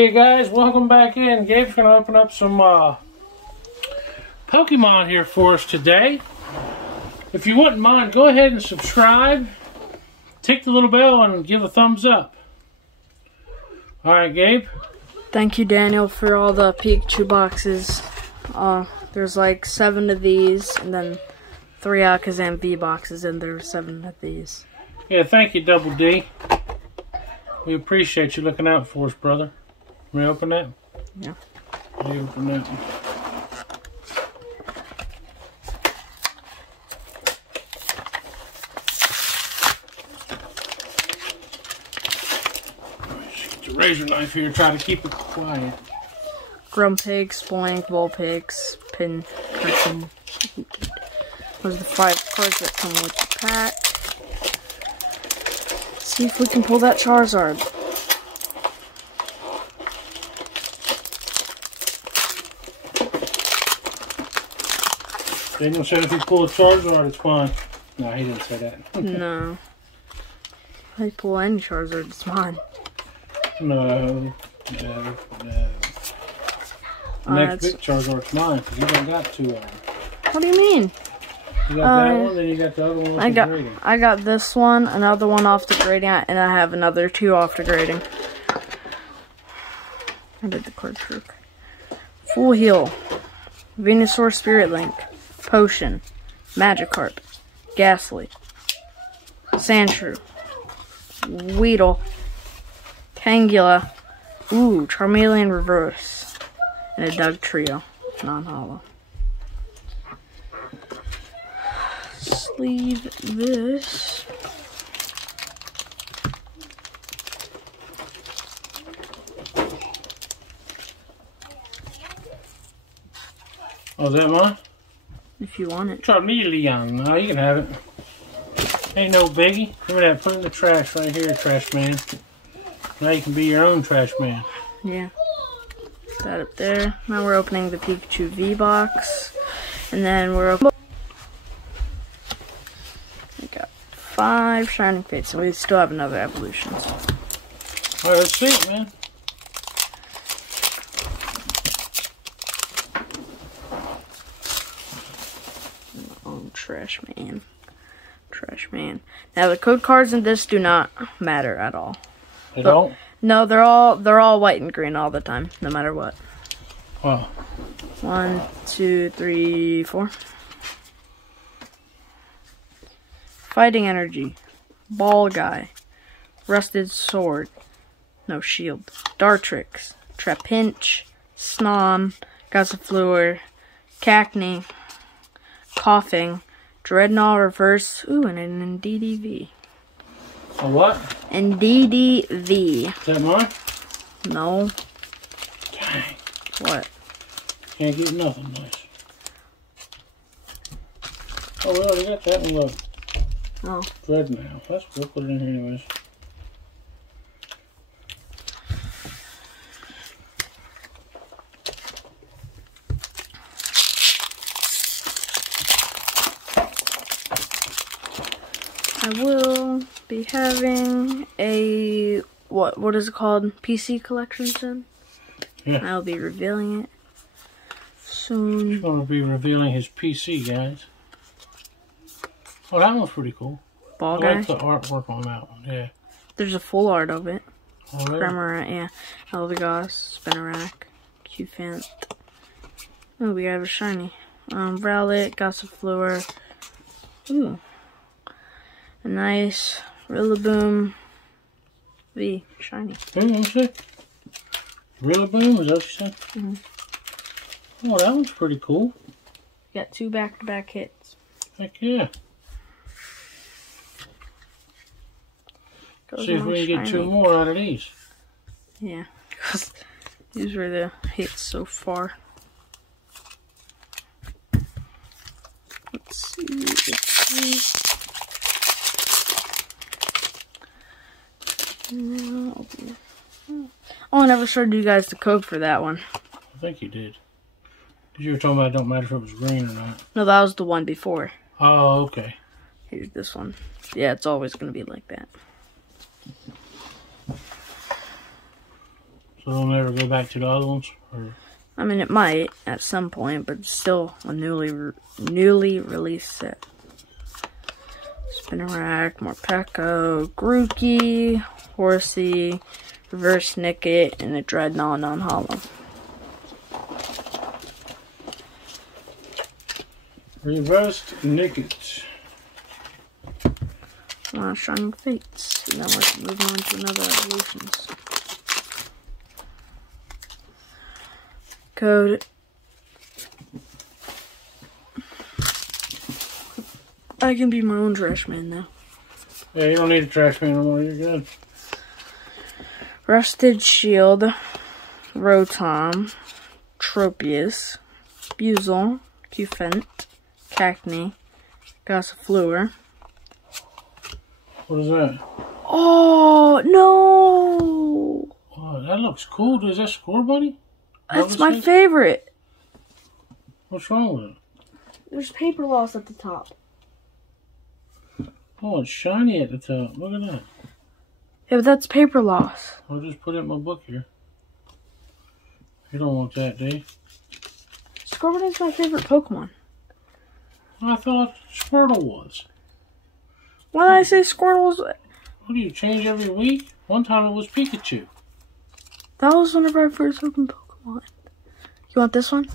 Hey guys, welcome back in. Gabe's going to open up some Pokemon here for us today. If you wouldn't mind, go ahead and subscribe. Tick the little bell and give a thumbs up. Alright, Gabe. Thank you, Daniel, for all the Pikachu boxes. There's like 7 of these, and then 3 Alakazam V boxes, and there's 7 of these. Yeah, thank you, Double D. We appreciate you looking out for us, brother. Let me open that? Yeah. Let me open that one. Get the razor knife here, try to keep it quiet. Grumpig, Spoink, Vulpix, Pin, Curtain. Those are the 5 cards that come with the pack. Let's see if we can pull that Charizard. Daniel said if you pull a Charizard, it's fine. No, he didn't say that. No. If I pull any Charizard, it's mine. No. Next big Charizard's mine, because you don't got 2 of them. What do you mean? You got that one, then you got the other one off the grading. I got this one, another one off the grading, and I have another 2 off the grading. I did the card trick. Full Heal. Venusaur Spirit Link. Potion. Magikarp. Ghastly. Sandshrew. Weedle. Tangela. Ooh, Charmeleon Reverse. And a Dugtrio. Non-hollow. Sleeve this. Oh, is that mine? If you want it. Charmeleon. No, you can have it. Ain't no biggie. Give me that. Put it in the trash right here, trash man. Now you can be your own trash man. Yeah. Put that up there. Now we're opening the Pikachu V box. And then we're opening. We got 5 Shining Fates, and we still have another Evolutions. Alright, let's see it, man. Oh, trash man. Trash man. Now the code cards in this do not matter at all. They don't? No, they're all white and green all the time, no matter what. Wow. 1, 2, 3, 4. Fighting Energy. Ball Guy. Rusted Sword. No, Shield. Dartrix. Trapinch. Snom. Gossifleur. Cacnea. Coughing. Dreadnought Reverse. Ooh, and an DDV. A what? DDV. Is that mine? No. Dang. What? Can't get nothing nice. Oh, we already got that one, look. Oh. Dreadnought. Let's go put it in here anyways. I will be having a, what is it called? PC collection soon. Yeah. I'll be revealing it soon. He's going to be revealing his PC, guys. Oh, that one's pretty cool. Ball I Guy. like the artwork on that one, yeah. There's a full art of it. Oh, really? Cramorant, yeah. Eldegoss, Spinarak, Cufant. Oh, we have a shiny. Rowlet, Gossifleur. Ooh. A nice Rillaboom V, shiny. Hey, let me see. Rillaboom, is that what you said? Mm-hmm. Oh, that one's pretty cool. Got 2 back-to-back hits. Heck yeah. Goes See if we can get 2 more out of these. Yeah, because these were the hits so far. Let's see. Oh, I never showed you guys the code for that one. I think you did. Because you were talking about it don't matter if it was green or not. No, that was the one before. Oh, okay. Here's this one. Yeah, it's always going to be like that. So they'll never go back to the other ones? Or? I mean, it might at some point, but it's still a newly released set. Spinarak, Morpeko, Grookey, Horsey, Reverse Nickit, and a Dreadnought non-hollow. Reversed Nickit. Shining Fates. And then we're moving on to another Evolutions. Code. I can be my own trash man now. Yeah, you don't need a trash man no more. You're good. Rusted Shield, Rotom, Tropius, Buizel, Cufant, Cacney, Gossifleur. What is that? Oh, no! Oh, that looks cool. Is that Score Bunny? That's my favorite. What's wrong with it? There's paper loss at the top. Oh, it's shiny at the top. Look at that. Yeah, but that's paper loss. I'll just put it in my book here. You don't want that, do you? Scorbunny's my favorite Pokemon. I thought Squirtle was. Why did I say Squirtle was... What do you change every week? One time it was Pikachu. That was one of our first open Pokemon. You want this one?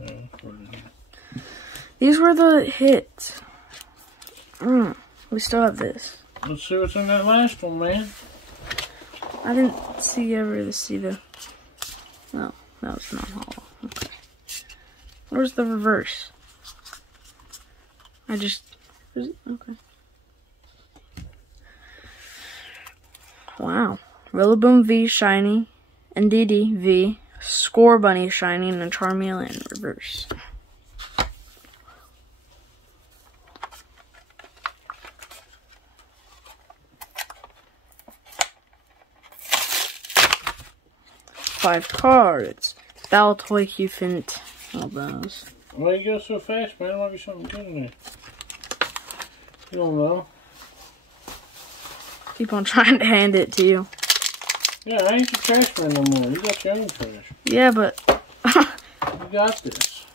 Yeah, These were the hits. We still have this. let's see what's in that last one, man. I didn't ever see the... No, that was not hollow. Okay. Where's the reverse? Okay. Wow. Rillaboom V shiny, Indeedee V, Scorbunny shiny, and a Charmeleon reverse. Five cards. Baltoy, Cufant, all those. Why you go so fast, man? There might be something good in there. You don't know. Keep on trying to hand it to you. Yeah, I ain't your trash man no more. You got your own trash. Yeah, but... You got this.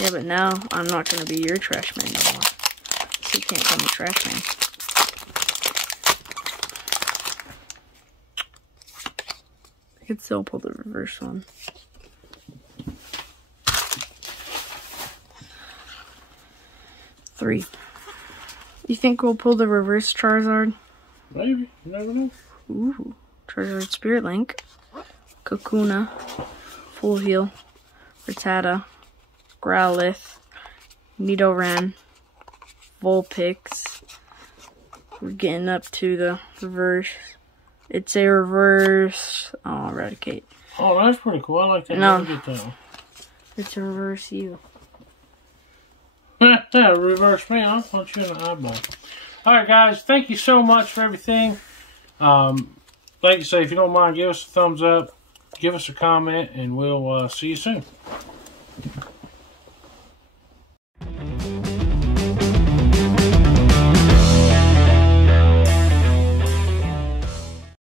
Yeah, but now I'm not going to be your trash man no more. So you can't call me trash man. I could still pull the reverse one. Three. You think we'll pull the reverse Charizard? Maybe. You never know. Ooh. Charizard Spirit Link. Kakuna. Full Heal. Rattata. Growlithe. Nidoran. Vulpix. We're getting up to the reverse. It's a reverse... Oh, Eradicate. Oh, that's pretty cool. I like that. No. It's a reverse you. Reverse me. I'll punch you in the eyeball. Alright, guys. Thank you so much for everything. Like I say, if you don't mind, give us a thumbs up. Give us a comment, and we'll see you soon.